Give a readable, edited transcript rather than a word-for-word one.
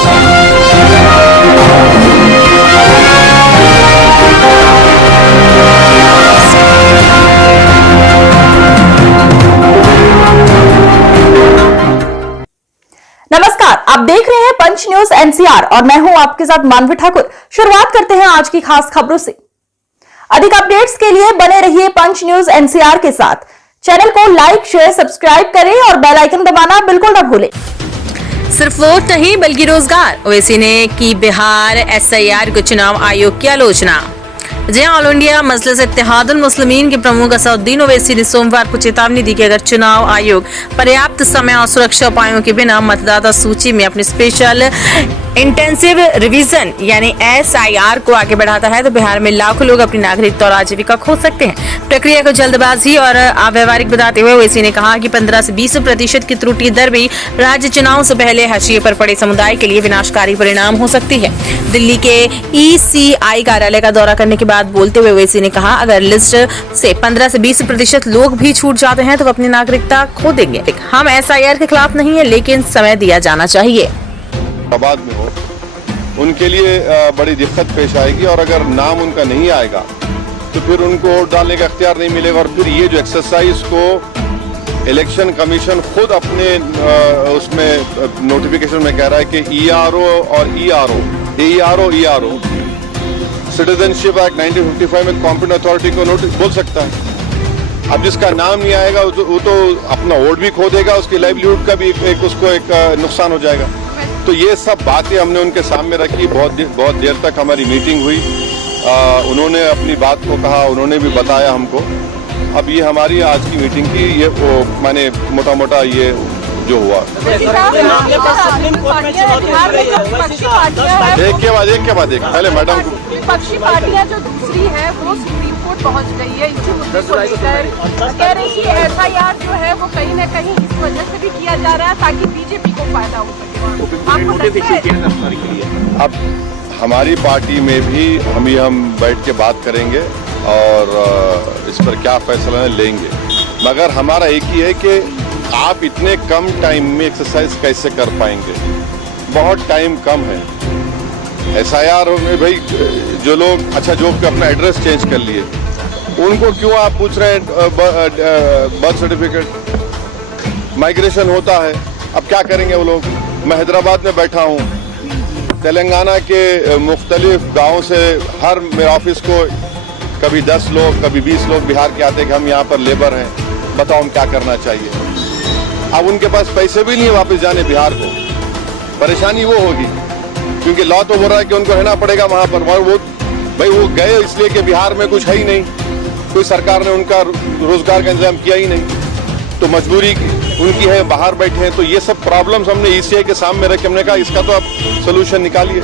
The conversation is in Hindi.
नमस्कार, आप देख रहे हैं पंच न्यूज एनसीआर और मैं हूं आपके साथ मानवी ठाकुर। शुरुआत करते हैं आज की खास खबरों से। अधिक अपडेट्स के लिए बने रहिए पंच न्यूज एनसीआर के साथ। चैनल को लाइक, शेयर, सब्सक्राइब करें और बेल आइकन दबाना बिल्कुल न भूलें। सिर्फ वोट नहीं बल्कि रोजगार, ओवैसी ने की बिहार एसआईआर को चुनाव आयोग की आलोचना। जी ऑल इंडिया मजलिस इत्तेहादुल मुस्लिमीन के प्रमुख असदुद्दीन ओवैसी ने सोमवार को चेतावनी दी कि अगर चुनाव आयोग पर्याप्त समय और सुरक्षा उपायों के बिना मतदाता सूची में अपनी स्पेशल इंटेंसिव रिवीजन यानी एसआईआर को आगे बढ़ाता है तो बिहार में लाखों लोग अपनी नागरिकता और आजीविका खो सकते हैं। प्रक्रिया को जल्दबाजी और अव्यवहारिक बताते हुए ओवैसी ने कहा कि 15 से 20% की त्रुटि दर भी राज्य चुनाव से पहले हाशिए पर पड़े समुदाय के लिए विनाशकारी परिणाम हो सकती है। दिल्ली के ईसीआई कार्यालय का दौरा करने के बाद बोलते हुए ओवैसी ने कहा, अगर लिस्ट से 15 से 20% लोग भी छूट जाते हैं तो अपनी नागरिकता खो देंगे। हम एसआईआर के खिलाफ नहीं है, लेकिन समय दिया जाना चाहिए। बाद में हो उनके लिए बड़ी दिक्कत पेश आएगी और अगर नाम उनका नहीं आएगा तो फिर उनको वोट डालने का इख्तियार नहीं मिलेगा। और फिर ये जो एक्सरसाइज को इलेक्शन कमीशन खुद अपने उसमें नोटिफिकेशन में कह रहा है कि ईआरओ और ईआरओ सिटीजनशिप एक्ट 1955 में कॉम्पिटेंट अथॉरिटी को नोटिस बोल सकता है। अब जिसका नाम नहीं आएगा वो तो अपना वोट भी खो देगा, उसकी लाइवलीहुड का भी उसको एक नुकसान हो जाएगा। तो ये सब बातें हमने उनके सामने रखी। बहुत देर तक हमारी मीटिंग हुई। उन्होंने अपनी बात को कहा, उन्होंने भी बताया हमको। अब ये हमारी आज की मीटिंग की ये माने मोटा मोटा ये जो हुआ एक के बाद एक पहले मैडम को विपक्षी पार्टियां जो दूसरी है वो सुप्रीम कोर्ट पहुंच गई है इसी मुद्दे को लेकर। कह रही कि एसआईआर जो है वो कहीं न कहीं इस वजह से भी किया जा रहा है ताकि बीजेपी को फायदा हो सके। अब हमारी पार्टी में भी हम बैठ के बात करेंगे और इस पर क्या फैसला लेंगे, मगर हमारा एक ही है कि आप इतने कम टाइम में एक्सरसाइज कैसे कर पाएंगे। बहुत टाइम कम है। एसआईआर में भाई जो लोग जो अपना एड्रेस चेंज कर लिए उनको क्यों आप पूछ रहे हैं बर्थ सर्टिफिकेट। माइग्रेशन होता है, अब क्या करेंगे वो लोग। मैं हैदराबाद में बैठा हूँ, तेलंगाना के मुख्तलिफ गाँव से हर मेरे ऑफिस को कभी 10 लोग कभी 20 लोग बिहार के आते कि हम यहाँ पर लेबर हैं, बताओ हम क्या करना चाहिए। अब उनके पास पैसे भी नहीं है वापस जाने बिहार को। परेशानी वो होगी क्योंकि लॉ तो बोल रहा है कि उनको रहना पड़ेगा वहाँ पर। वो गए इसलिए कि बिहार में कुछ है ही नहीं, कोई सरकार ने उनका रोजगार का इंतजाम किया ही नहीं, तो मजबूरी उनकी है, बाहर बैठे हैं। तो ये सब प्रॉब्लम्स हमने ईसीआई के सामने रखे। हमने कहा इसका तो आप सोल्यूशन निकालिए।